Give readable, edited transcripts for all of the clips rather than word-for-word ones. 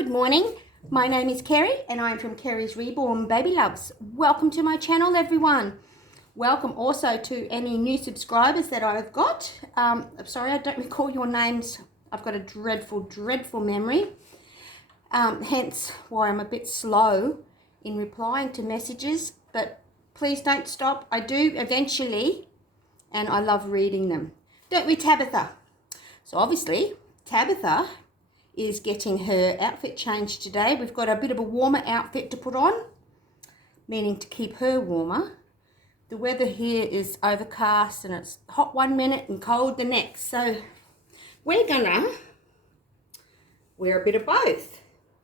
Good morning. My name is Kerry and I'm from Kerry's Reborn Baby Loves. Welcome to my channel, everyone. Welcome also to any new subscribers that I've got. I'm sorry, I don't recall your names. I've got a dreadful memory. Hence why I'm a bit slow in replying to messages, but please don't stop. I do eventually, and I love reading them. Don't we, Tabitha? So obviously, Tabitha is getting her outfit changed today. We've got a bit of a warmer outfit to put on, meaning to keep her warmer. The weather here is overcast and it's hot one minute and cold the next. So we're gonna wear a bit of both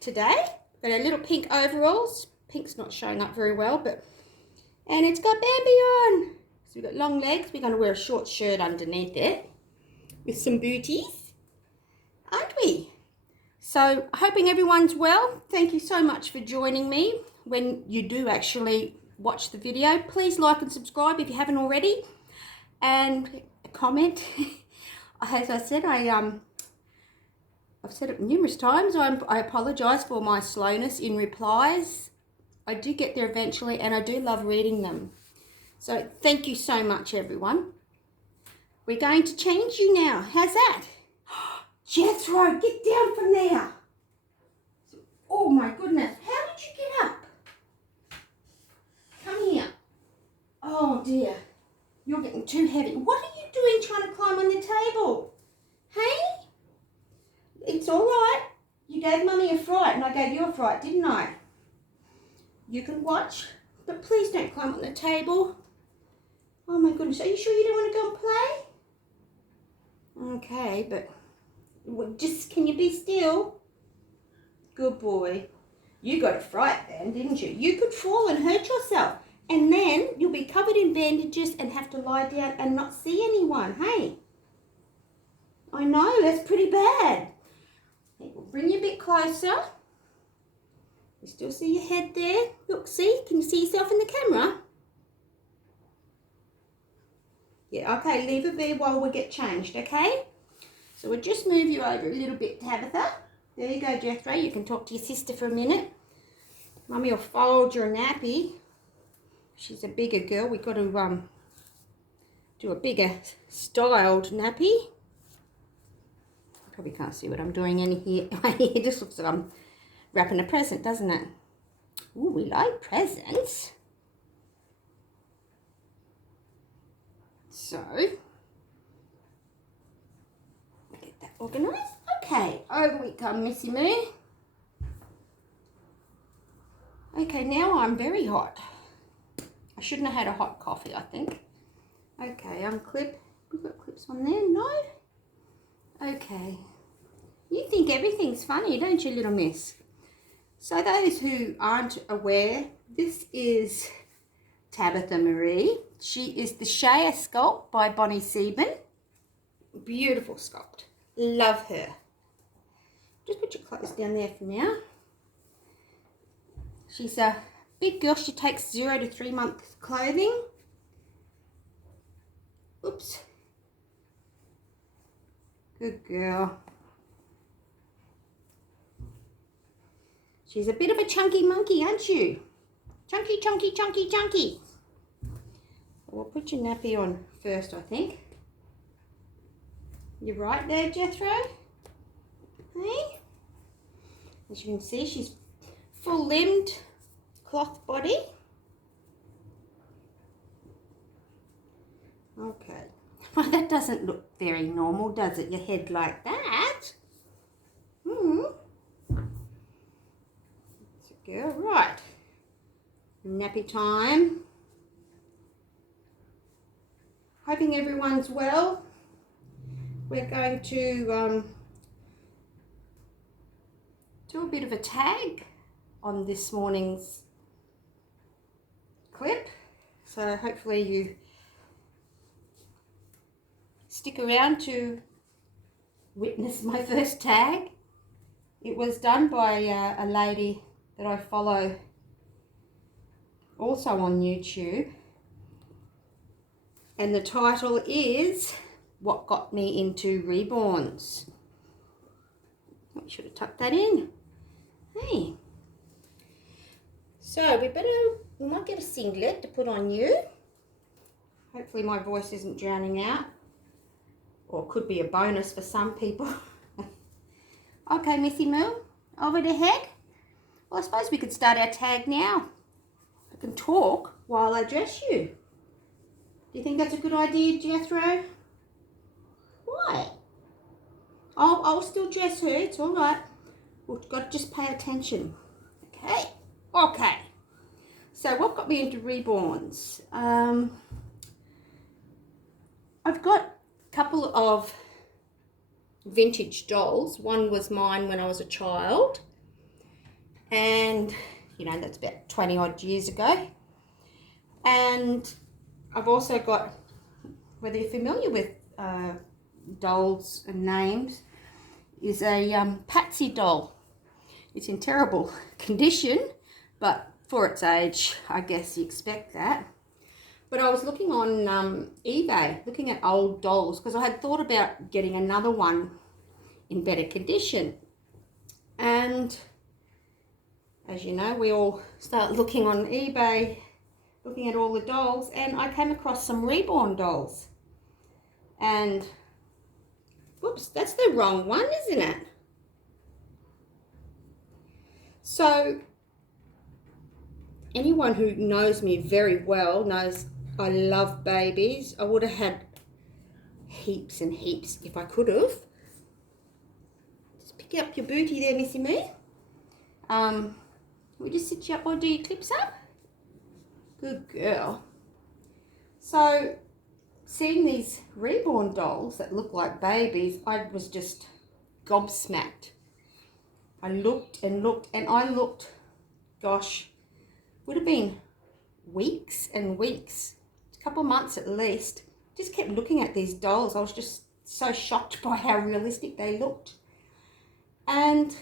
today. Got our little pink overalls. Pink's not showing up very well, and it's got Bambi on. So we've got long legs. We're gonna wear a short shirt underneath it with some booties, aren't we? So hoping everyone's well. Thank you so much for joining me. When you do actually watch the video, please like and subscribe if you haven't already, and comment. As I said, I've said it numerous times. I apologise for my slowness in replies. I do get there eventually, and I do love reading them. So thank you so much, everyone. We're going to change you now. How's that? Jethro, get down from there. Oh my goodness, how did you get up? Come here. Oh dear, you're getting too heavy. What are you doing trying to climb on the table? Hey? It's all right. You gave Mummy a fright and I gave you a fright, didn't I? You can watch, but please don't climb on the table. Oh my goodness, are you sure you don't want to go and play? Okay, but just, can you be still? Good boy. You got a fright then, didn't you? You could fall and hurt yourself, and then you'll be covered in bandages and have to lie down and not see anyone, hey? I know, that's pretty bad. Okay, we'll bring you a bit closer. You still see your head there? Look, see? Can you see yourself in the camera? Yeah, okay, leave it be while we get changed, okay? So we'll just move you over a little bit, Tabitha. There you go, Jethro. You can talk to your sister for a minute. Mummy will fold your nappy. She's a bigger girl. We've got to do a bigger styled nappy. Probably can't see what I'm doing in here. It just looks like I'm wrapping a present, doesn't it? Ooh, we like presents. So, get that organised. Okay, over we come, Missy Moo. Okay, now I'm very hot. I shouldn't have had a hot coffee, I think. Okay, unclip. We've got clips on there, no? Okay. You think everything's funny, don't you, little miss? So those who aren't aware, this is Tabitha Marie. She is the Shea Sculpt by Bonnie Sieben. Beautiful sculpt. Love her. Just put your clothes down there for now. She's a big girl. She takes 0 to 3 months clothing. Oops. Good girl. She's a bit of a chunky monkey, aren't you? Chunky, chunky, chunky, chunky. We'll put your nappy on first, I think. You're right there, Jethro. Hey? As you can see, she's full-limbed, cloth body. Okay. Well, that doesn't look very normal, does it? Your head like that. That's a girl. Right. Nappy time. Hoping everyone's well. We're going to do a bit of a tag on this morning's clip. So hopefully you stick around to witness my first tag. It was done by a lady that I follow also on YouTube. And the title is What Got Me Into Reborns. I should have tucked that in. Hey. So we might get a singlet to put on you. Hopefully my voice isn't drowning out. Or could be a bonus for some people. Okay, Missy Moo, over the head. Well, I suppose we could start our tag now. I can talk while I dress you. Do you think that's a good idea, Jethro? Why? I'll still dress her, it's all right. We've got to just pay attention. Okay? Okay. So what got me into Reborns? I've got a couple of vintage dolls. One was mine when I was a child. And, you know, that's about 20 odd years ago. And I've also got, whether you're familiar with dolls and names, is a Patsy doll. It's in terrible condition, but for its age, I guess you expect that. But I was looking on eBay, looking at old dolls, because I had thought about getting another one in better condition. And as you know, we all start looking on eBay, looking at all the dolls, and I came across some Reborn dolls. And, whoops, that's the wrong one, isn't it? So, anyone who knows me very well knows I love babies. I would have had heaps and heaps if I could have. Just pick up your booty there, Missy Me. We just sit you up or do your clips up? Good girl. So, seeing these Reborn dolls that look like babies, I was just gobsmacked. I looked and looked and I looked, gosh, would have been weeks and weeks, a couple of months at least. Just kept looking at these dolls. I was just so shocked by how realistic they looked. And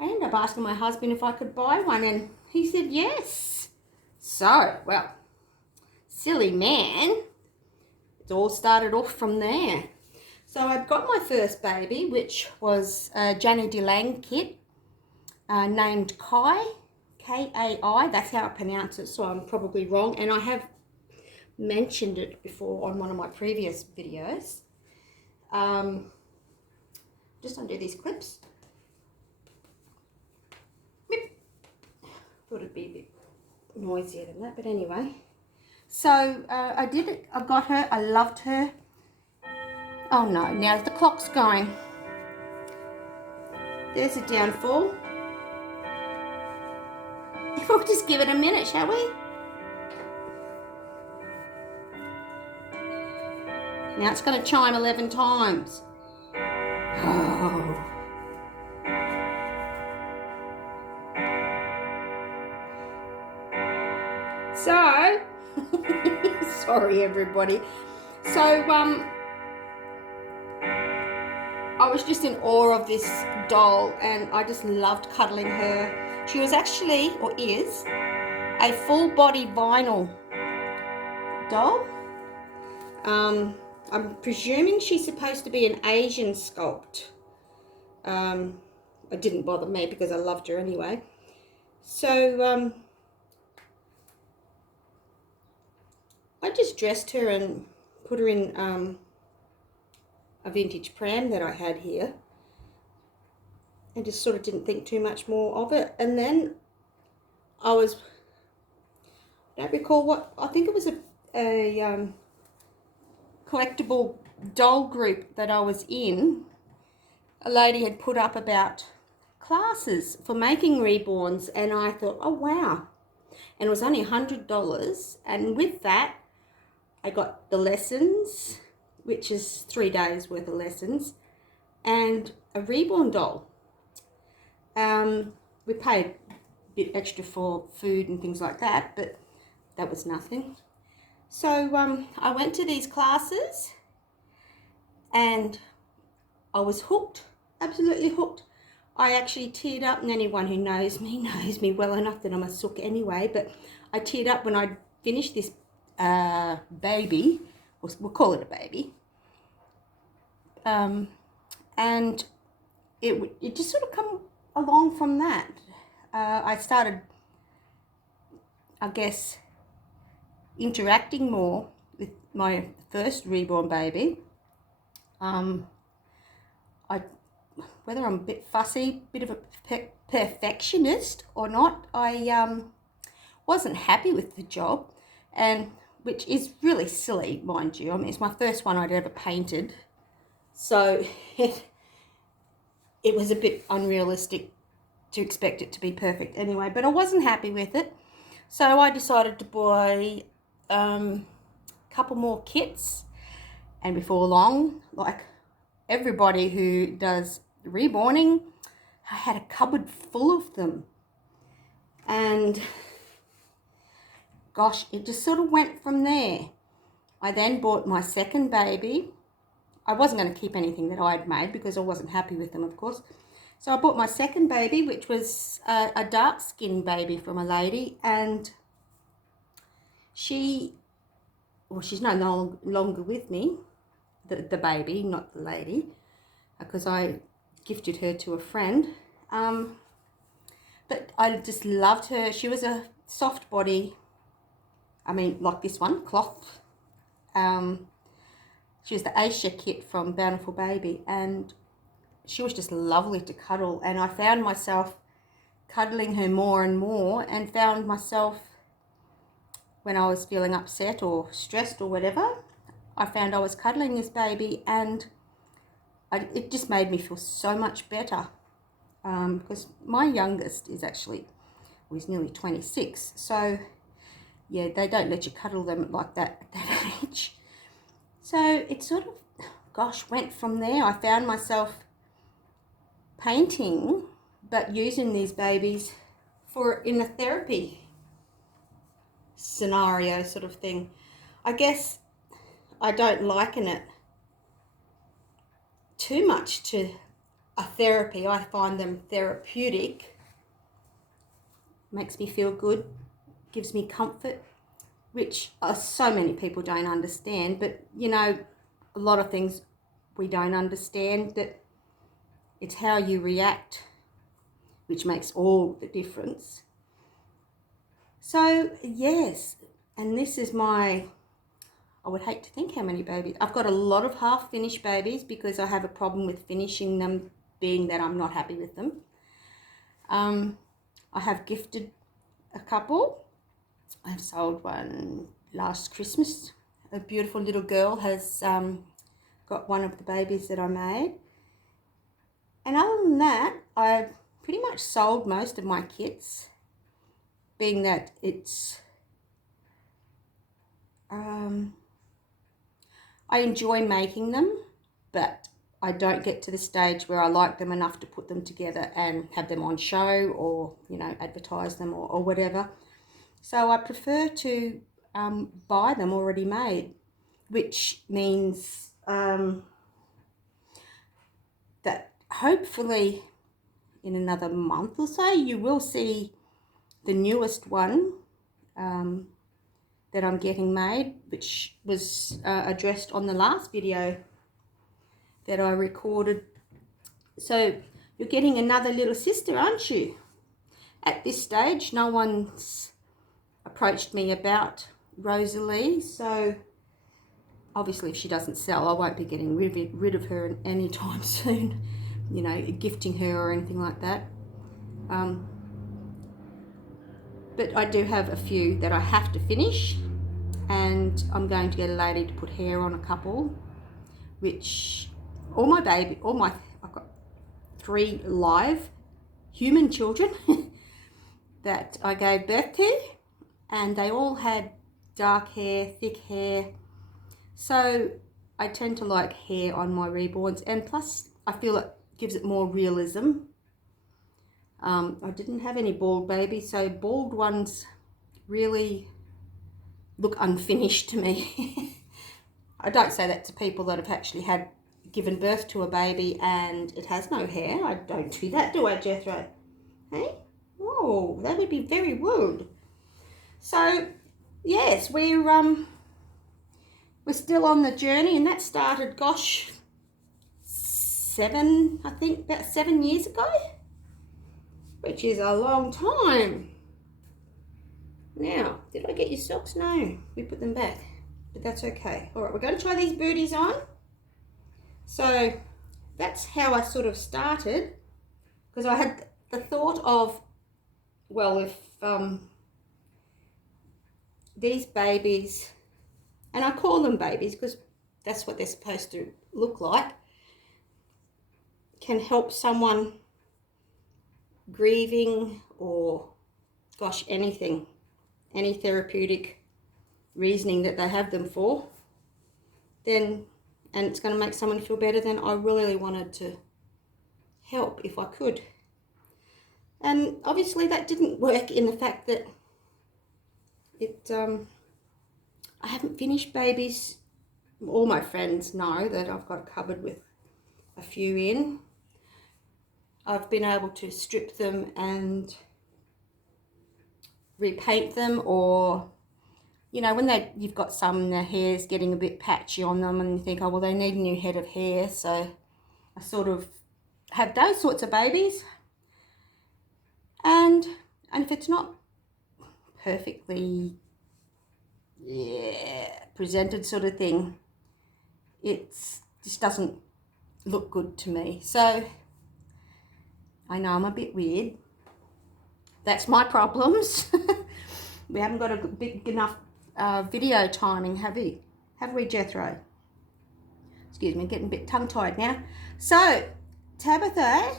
I ended up asking my husband if I could buy one, and he said yes. So, well, silly man. It all started off from there. So I've got my first baby, which was a Janny DeLang kit, named Kai, K-A-I. That's how I pronounce it, so I'm probably wrong. And I have mentioned it before on one of my previous videos. Just undo these clips. Thought it'd be a bit noisier than that, but anyway. So I did it. I got her. I loved her. Oh no, now the clock's going. There's a downfall. We'll just give it a minute, shall we? Now it's going to chime 11 times. Oh. So, sorry everybody. So, I was just in awe of this doll and I just loved cuddling her. She was actually, or is, a full body vinyl doll. I'm presuming she's supposed to be an Asian sculpt. It didn't bother me because I loved her anyway. So, I just dressed her and put her in a vintage pram that I had here, and just sort of didn't think too much more of it. And then I don't recall what, I think it was a collectible doll group that I was in. A lady had put up about classes for making Reborns, and I thought, oh wow. And it was only $100, and with that I got the lessons, which is 3 days worth of lessons, and a Reborn doll. We paid a bit extra for food and things like that, but that was nothing. So I went to these classes and I was hooked, absolutely hooked. I actually teared up, and anyone who knows me well enough that I'm a sook anyway, but I teared up when I finished this baby, we'll call it a baby, and it just sort of come along from that, I started, I guess, interacting more with my first reborn baby. Whether I'm a bit fussy, bit of a perfectionist or not, I wasn't happy with the job, and which is really silly, mind you. I mean, it's my first one I'd ever painted, so it was a bit unrealistic to expect it to be perfect anyway, but I wasn't happy with it. So I decided to buy a couple more kits, and before long, like everybody who does reborning, I had a cupboard full of them. And gosh, it just sort of went from there. I then bought my second baby. I wasn't going to keep anything that I'd made because I wasn't happy with them, of course. So I bought my second baby, which was a dark-skinned baby from a lady, and she's no longer with me, the baby, not the lady, because I gifted her to a friend. But I just loved her. She was a soft body, I mean, like this one, cloth. She was the Aisha kit from Bountiful Baby, and she was just lovely to cuddle. And I found myself cuddling her more and more, and found myself, when I was feeling upset or stressed or whatever, I found I was cuddling this baby, and it just made me feel so much better. Because my youngest was nearly 26, so yeah, they don't let you cuddle them like that at that age. So it sort of, gosh, went from there. I found myself painting, but using these babies in a therapy scenario sort of thing. I guess I don't liken it too much to a therapy. I find them therapeutic, makes me feel good, gives me comfort, which so many people don't understand. But you know, a lot of things we don't understand, that it's how you react which makes all the difference. So yes, and this is I would hate to think how many babies. I've got a lot of half-finished babies because I have a problem with finishing them, being that I'm not happy with them. I have gifted a couple. I've sold one last Christmas. A beautiful little girl has got one of the babies that I made. And other than that, I've pretty much sold most of my kits, being that it's... I enjoy making them, but I don't get to the stage where I like them enough to put them together and have them on show, or, you know, advertise them or whatever. So I prefer to buy them already made, which means that hopefully in another month or so you will see the newest one that I'm getting made, which was addressed on the last video that I recorded. So you're getting another little sister, aren't you? At this stage, no one's approached me about Rosalie, so obviously if she doesn't sell, I won't be getting rid of her anytime soon, you know, gifting her or anything like that. But I do have a few that I have to finish, and I'm going to get a lady to put hair on a couple, which I've got 3 live human children that I gave birth to, and they all had dark hair, thick hair. So I tend to like hair on my reborns, and plus I feel it gives it more realism. I didn't have any bald babies, so bald ones really look unfinished to me. I don't say that to people that have actually given birth to a baby and it has no hair. I don't do that, do I, Jethro? Hey? Oh, that would be very rude. So yes, we're still on the journey, and that started, gosh, about 7 years ago. which is a long time. Now, did I get your socks? No, we put them back, but that's okay. All right, we're going to try these booties on. So that's how I sort of started, because I had the thought of, well, if these babies, and I call them babies because that's what they're supposed to look like, can help someone grieving or, gosh, anything, any therapeutic reasoning that they have them for, then, and it's going to make someone feel better, then I really wanted to help if I could. And obviously that didn't work in the fact that I haven't finished babies. All my friends know that I've got a cupboard with a few in. I've been able to strip them and repaint them, or, you know, when you've got some, the hair's getting a bit patchy on them and you think, oh, well, they need a new head of hair. So I sort of have those sorts of babies. And if it's not perfectly, presented sort of thing, it just doesn't look good to me. So I know I'm a bit weird. That's my problems. We haven't got a big enough video timing, have we, Jethro? Excuse me, getting a bit tongue-tied now. So, Tabitha,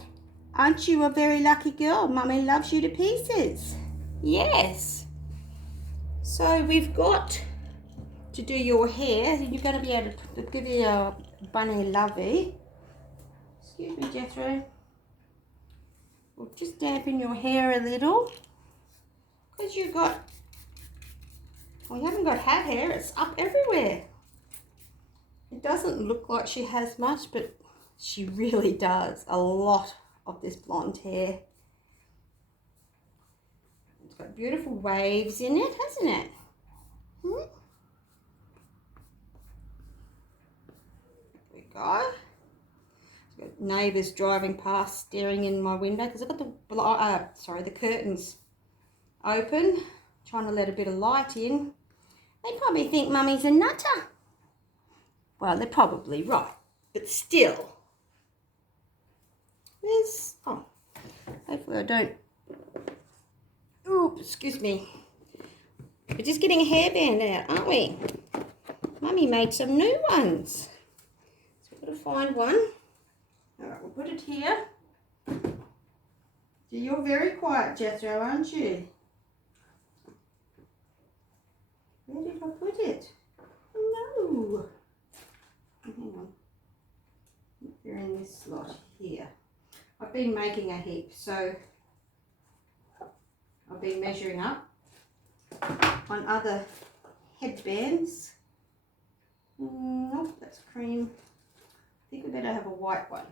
aren't you a very lucky girl? Mummy loves you to pieces. Yes. So we've got to do your hair. You're going to be able to give you a bunny lovey. Excuse me, Jethro. We'll just dampen your hair a little, because you haven't got hat hair. It's up everywhere. It doesn't look like she has much, but she really does. A lot of this blonde hair. It's got beautiful waves in it, hasn't it? There we go. Got neighbours driving past, staring in my window, because I've got the curtains open, trying to let a bit of light in. They probably think Mummy's a nutter. Well, they're probably right, but still. Hopefully I don't, excuse me. We're just getting a hairband out, aren't we? Mummy made some new ones. So we've got to find one. All right, we'll put it here. You're very quiet, Jethro, aren't you? Where did I put it? No. Hang on. They're in this slot here. I've been making a heap, so I've been measuring up on other headbands. Nope, that's cream. I think we better have a white one.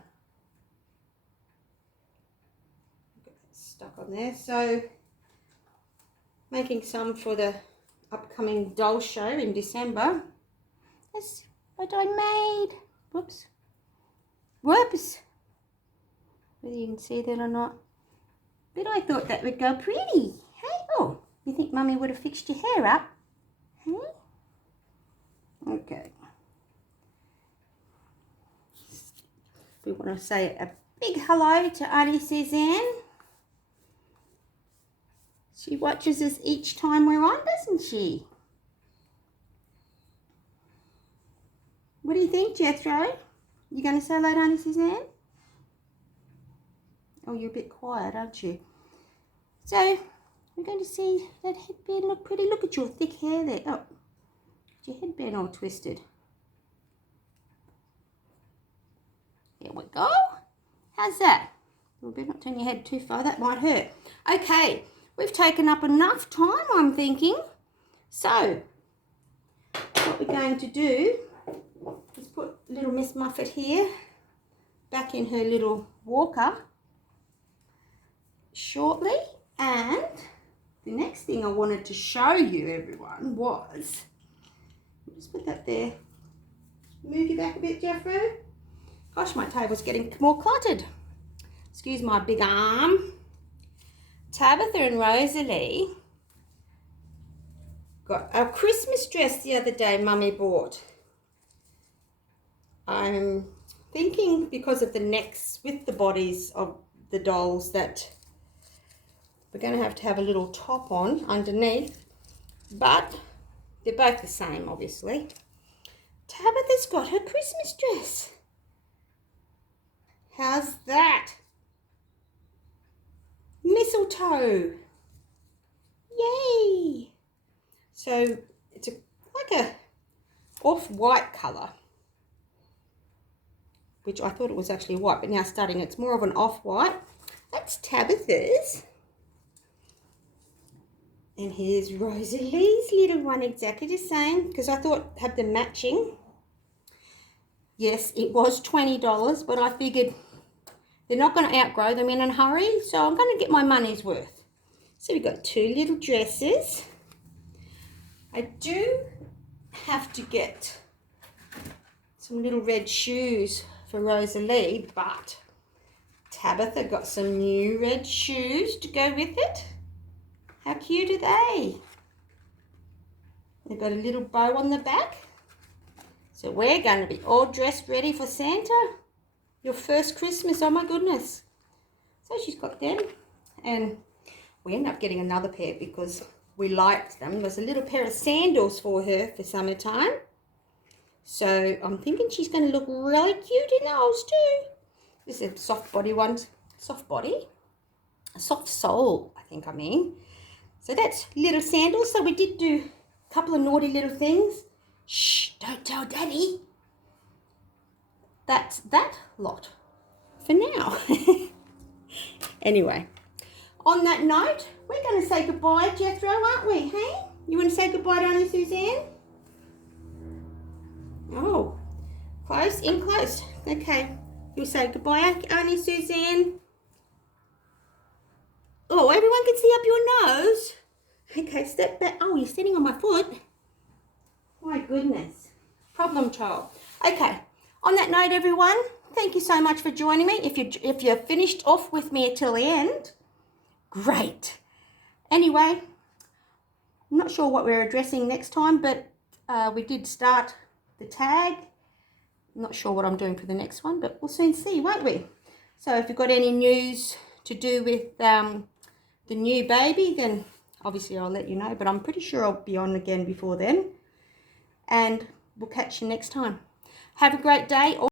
Get that stuck on there. So, making some for the upcoming doll show in December. That's what I made. Whoops. Whoops. Whether you can see that or not. But I thought that would go pretty. Hey, oh, you think Mummy would have fixed your hair up? Hey? Okay. We want to say a big hello to Auntie Suzanne. She watches us each time we're on, doesn't she? What do you think, Jethro? You going to say hello to Auntie Suzanne? Oh, you're a bit quiet, aren't you? So, we're going to see that headband look pretty. Look at your thick hair there. Oh, your headband all twisted. There we go. How's that? You better not turn your head too far. That might hurt. Okay, we've taken up enough time, I'm thinking. So, what we're going to do is put little Miss Muffet here back in her little walker shortly. And the next thing I wanted to show you, everyone, was, just put that there. Move you back a bit, Jeffro. Gosh, my table's getting more cluttered. Excuse my big arm. Tabitha and Rosalie got a Christmas dress the other day Mummy bought. I'm thinking because of the necks with the bodies of the dolls that we're going to have a little top on underneath, but they're both the same, obviously. Tabitha's got her Christmas dress. How's that? Mistletoe. Yay! So it's like a off-white colour, which I thought it was actually white, but now starting it's more of an off-white. That's Tabitha's. And here's Rosalie's little one, exactly the same, because I thought have them matching. Yes, it was $20, but I figured they're not going to outgrow them in a hurry, so I'm going to get my money's worth. So we've got two little dresses. I do have to get some little red shoes for Rosalie, but Tabitha got some new red shoes to go with it. How cute are they? They've got a little bow on the back. So we're going to be all dressed ready for Santa. Your first Christmas, oh my goodness. So she's got them. And we ended up getting another pair because we liked them. There's a little pair of sandals for her for summertime. So I'm thinking she's going to look really cute in those too. This is a soft body one. Soft body. A soft sole, I think I mean. So that's little sandals. So we did do a couple of naughty little things. Shh, don't tell Daddy. That's that lot for now. Anyway, on that note, we're going to say goodbye, Jethro, aren't we? Hey? You want to say goodbye to Auntie Suzanne? Oh, close, in close. Okay, you'll say goodbye, Auntie Suzanne. Oh, everyone can see up your nose. Okay, step back. Oh, you're sitting on my foot. My goodness. Problem child. Okay, on that note, everyone, thank you so much for joining me. If you're finished off with me till the end, great. Anyway, I'm not sure what we're addressing next time, but we did start the tag. I'm not sure what I'm doing for the next one, but we'll soon see, won't we? So if you've got any news to do with the new baby, then obviously I'll let you know, but I'm pretty sure I'll be on again before then. And we'll catch you next time. Have a great day.